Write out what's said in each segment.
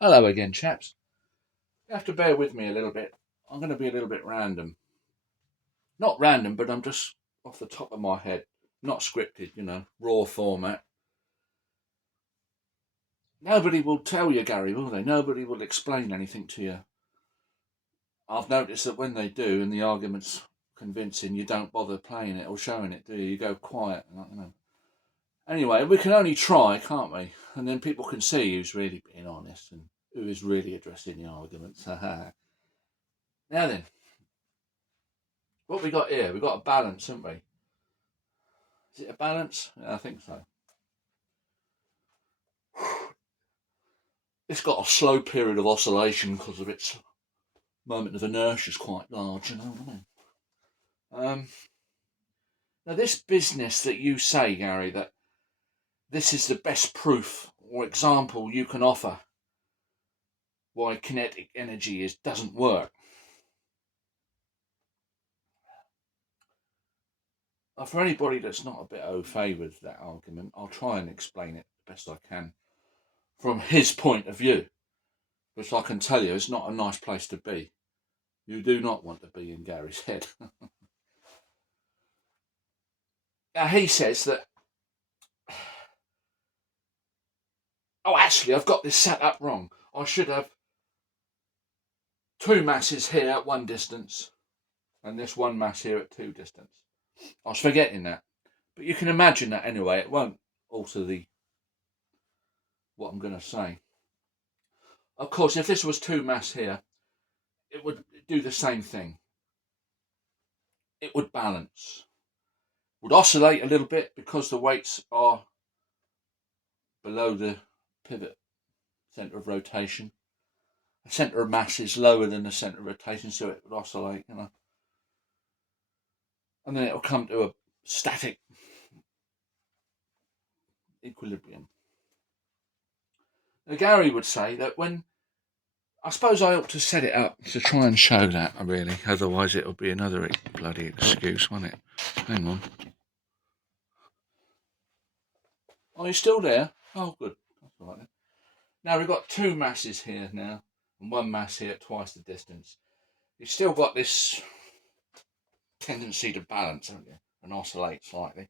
Hello again, chaps. You have to bear with me a little bit. I'm going to be a little bit random. Not random, but I'm just off the top of my head. Not scripted, raw format. Nobody will tell you, Gary, will they? Nobody will explain anything to you. I've noticed that when they do and the argument's convincing, you don't bother playing it or showing it, do you? You go quiet. Anyway, we can only try, can't we? And then people can see who's really being honest and who is really addressing the arguments. Now then, what we got here? We got a balance, haven't we? Is it a balance? Yeah, I think so. It's got a slow period of oscillation because of its moment of inertia is quite large, you know what I mean? Now, this business that you say, Gary, that this is the best proof or example you can offer why kinetic energy doesn't work. For anybody that's not a bit au fait with that argument, I'll try and explain it the best I can from his point of view, which I can tell you is not a nice place to be. You do not want to be in Gary's head. Now, he says that, oh, actually, I've got this set up wrong. I should have two masses here at one distance and this one mass here at two distance. I was forgetting that. But you can imagine that anyway. It won't alter what I'm going to say. Of course, if this was two mass here, it would do the same thing. It would balance. Would oscillate a little bit because the weights are below the pivot centre of rotation. The centre of mass is lower than the centre of rotation, so it would oscillate, and then it'll come to a static equilibrium. Now, Gary would say that I suppose I ought to set it up to try and show that, really, otherwise it'll be another bloody excuse, won't it? Hang on. Are you still there? Oh, good. That's all right then. Now we've got two masses here now, and one mass here at twice the distance. You've still got this tendency to balance, haven't you, and oscillate slightly.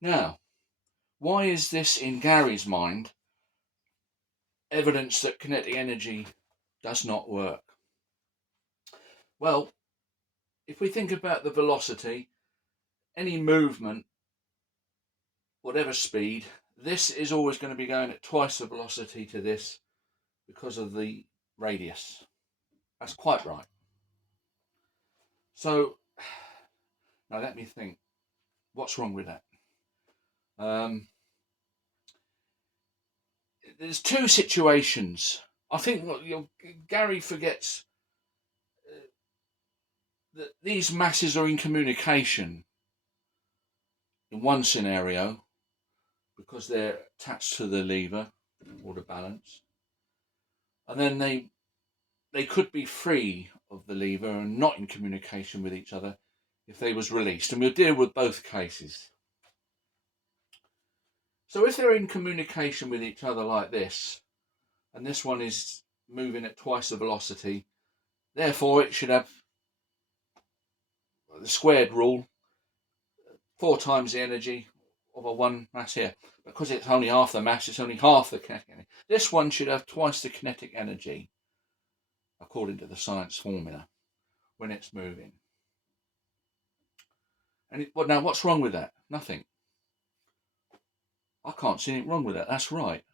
Now, why is this, in Gary's mind, evidence that kinetic energy does not work? Well, if we think about the velocity, any movement, whatever speed, this is always going to be going at twice the velocity to this because of the radius. That's quite right. So, now let me think. What's wrong with that? There's two situations. I think Gary forgets that these masses are in communication in one scenario because they're attached to the lever or the balance, and then they could be free of the lever and not in communication with each other if they was released, and we'll deal with both cases. So if they're in communication with each other like this, and this one is moving at twice the velocity, therefore it should have the squared rule, 4 times the energy of a one mass here. Because it's only half the mass, it's only half the kinetic energy. This one should have twice the kinetic energy, according to the science formula, when it's moving. And now, what's wrong with that? Nothing. I can't see anything wrong with that. That's right.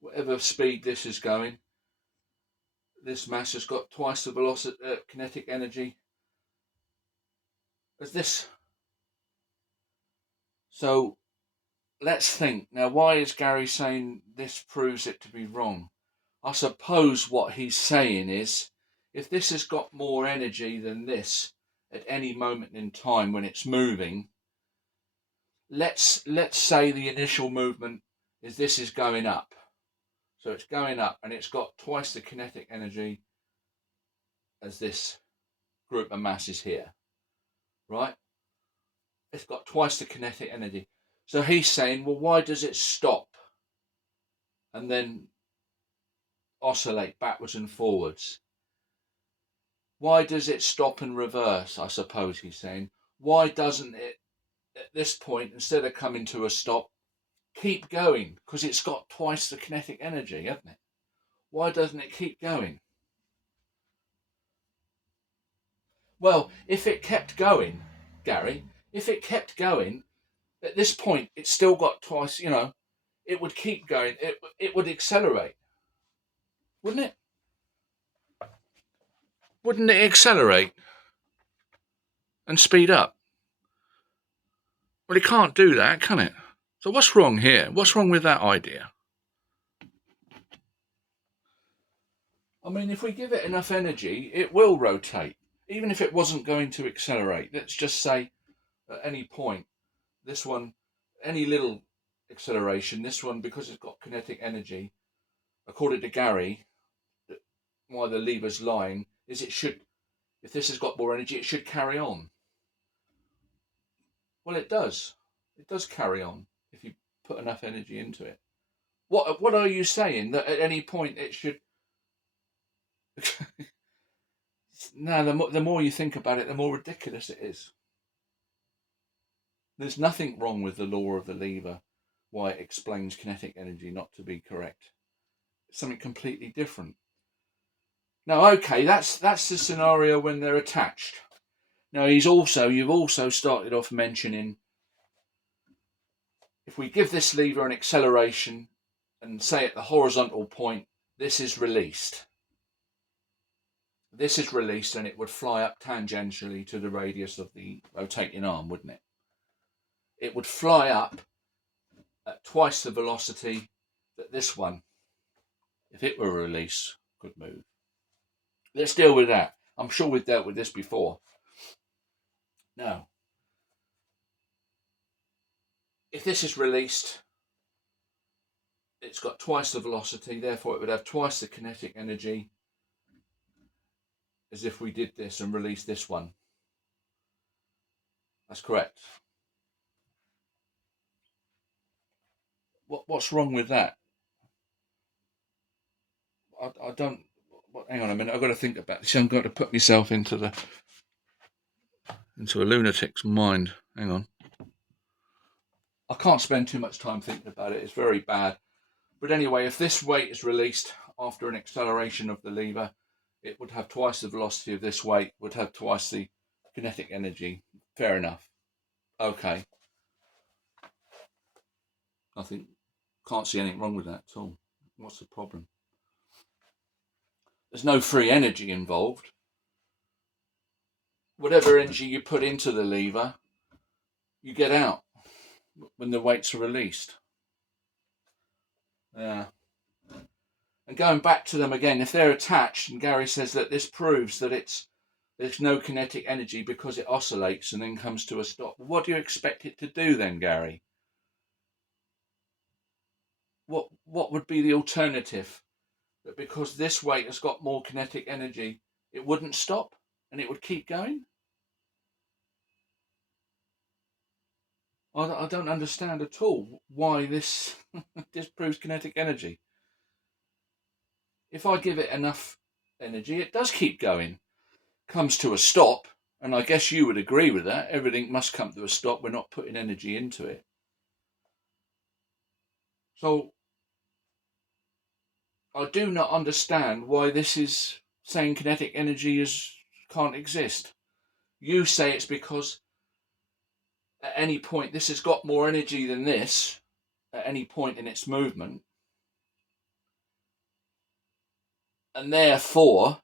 Whatever speed this is going, this mass has got twice the velocity, kinetic energy as this. So let's think. Now, why is Gary saying this proves it to be wrong? I suppose what he's saying is, if this has got more energy than this at any moment in time when it's moving, let's say the initial movement is this is going up. So it's going up and it's got twice the kinetic energy as this group of masses here, right? It's got twice the kinetic energy. So he's saying, well, why does it stop? and then oscillate backwards and forwards. Why does it stop and reverse, I suppose he's saying. Why doesn't it, at this point, instead of coming to a stop, keep going? Because it's got twice the kinetic energy, hasn't it? Why doesn't it keep going? Well, if it kept going, Gary, if it kept going, at this point, it's still got twice, it would keep going. It would accelerate, wouldn't it? Wouldn't it accelerate and speed up? Well, it can't do that, can it? So what's wrong here? What's wrong with that idea? I mean, if we give it enough energy, it will rotate, even if it wasn't going to accelerate. Let's just say at any point, this one, any little acceleration, this one, because it's got kinetic energy, according to Gary, why the lever's lying is it should, if this has got more energy, it should carry on. Well, it does. It does carry on if you put enough energy into it. What are you saying? That at any point it should... No, the more you think about it, the more ridiculous it is. There's nothing wrong with the law of the lever, why it explains kinetic energy not to be correct. It's something completely different. Now, okay, that's the scenario when they're attached. Now, you've also started off mentioning, if we give this lever an acceleration and say at the horizontal point, this is released. This is released and it would fly up tangentially to the radius of the rotating arm, wouldn't it? It would fly up at twice the velocity that this one, if it were released, could move. Let's deal with that. I'm sure we've dealt with this before. Now, if this is released, it's got twice the velocity, therefore it would have twice the kinetic energy as if we did this and released this one. That's correct. What's wrong with that? I don't... Hang on a minute, I've got to think about this. I've got to put myself into a lunatic's mind. Hang on. I can't spend too much time thinking about it. It's very bad. But anyway, if this weight is released after an acceleration of the lever, it would have twice the velocity of this weight, would have twice the kinetic energy. Fair enough. Okay. Can't see anything wrong with that at all. What's the problem? There's no free energy involved. Whatever energy you put into the lever, you get out when the weights are released. Yeah. And going back to them again, if they're attached, and Gary says that this proves that there's no kinetic energy because it oscillates and then comes to a stop. What do you expect it to do then, Gary? What would be the alternative? That because this weight has got more kinetic energy, it wouldn't stop and it would keep going? I don't understand at all why this disproves kinetic energy. If I give it enough energy, it does keep going. Comes to a stop, and I guess you would agree with that. Everything must come to a stop. We're not putting energy into it. So I do not understand why this is saying kinetic energy can't exist. You say it's because at any point this has got more energy than this at any point in its movement, and therefore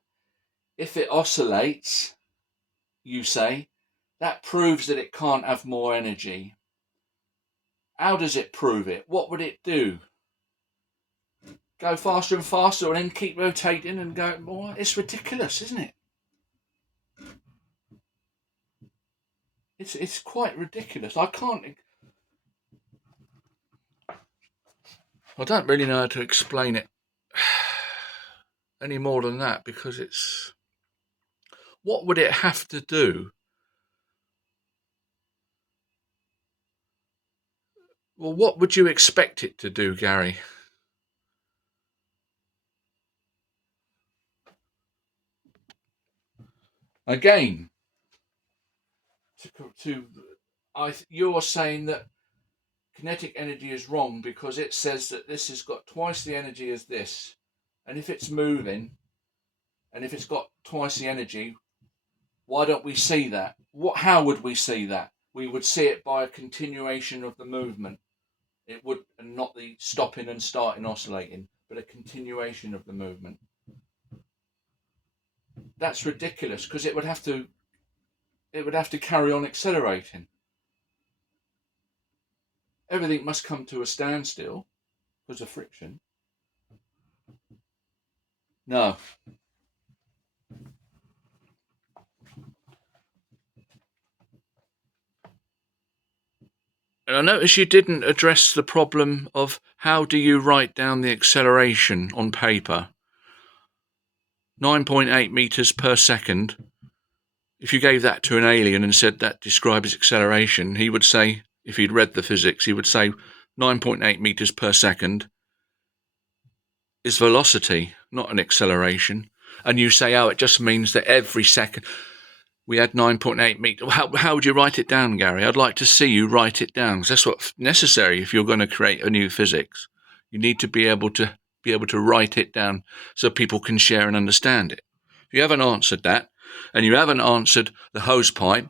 if it oscillates, you say, that proves that it can't have more energy. How does it prove it? What would it do? Go faster and faster and then keep rotating and go more? It's ridiculous, isn't it? It's quite ridiculous. I don't really know how to explain it any more than that, because what would it have to do? Well, what would you expect it to do, Gary? Again, you're saying that kinetic energy is wrong because it says that this has got twice the energy as this. And if it's moving, and if it's got twice the energy, why don't we see that? How would we see that? We would see it by a continuation of the movement. It would, and not the stopping and starting oscillating, but a continuation of the movement. That's ridiculous because it would have to carry on accelerating. Everything must come to a standstill because of friction. No. And I notice you didn't address the problem of how do you write down the acceleration on paper. 9.8 meters per second. If you gave that to an alien and said that describes acceleration, he would say, if he'd read the physics, he would say 9.8 meters per second is velocity, not an acceleration. And you say, oh, it just means that every second we had 9.8 meters. How would you write it down, Gary? I'd like to see you write it down, because that's what's necessary if you're going to create a new physics. You need to be able to write it down so people can share and understand it. If you haven't answered that, and you haven't answered the hose pipe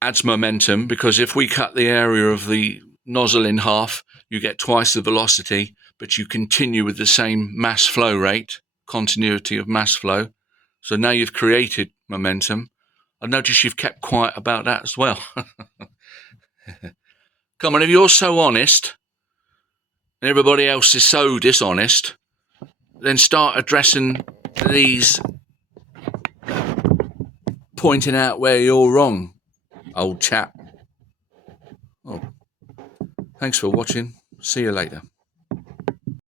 adds momentum, because if we cut the area of the nozzle in half, you get twice the velocity, but you continue with the same mass flow rate, continuity of mass flow. So now you've created momentum. I notice you've kept quiet about that as well. Come on, if you're so honest and everybody else is so dishonest, then start addressing these, pointing out where you're wrong, old chap. Oh, thanks for watching. See you later.